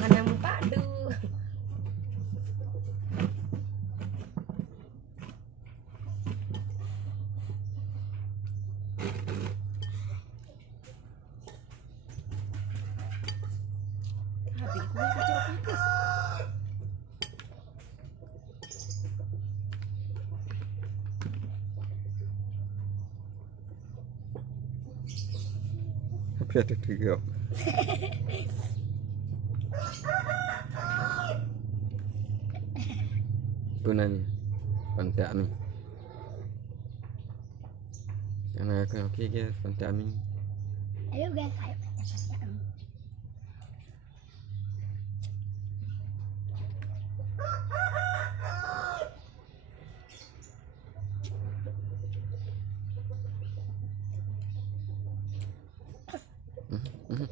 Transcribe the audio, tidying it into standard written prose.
Mana mau padu. Habis kuah kacau panas. Tapi ada tiga. Gunanya pantai nih. Karena oke guys pantai nih. Ayo guys, ayo. Mhm.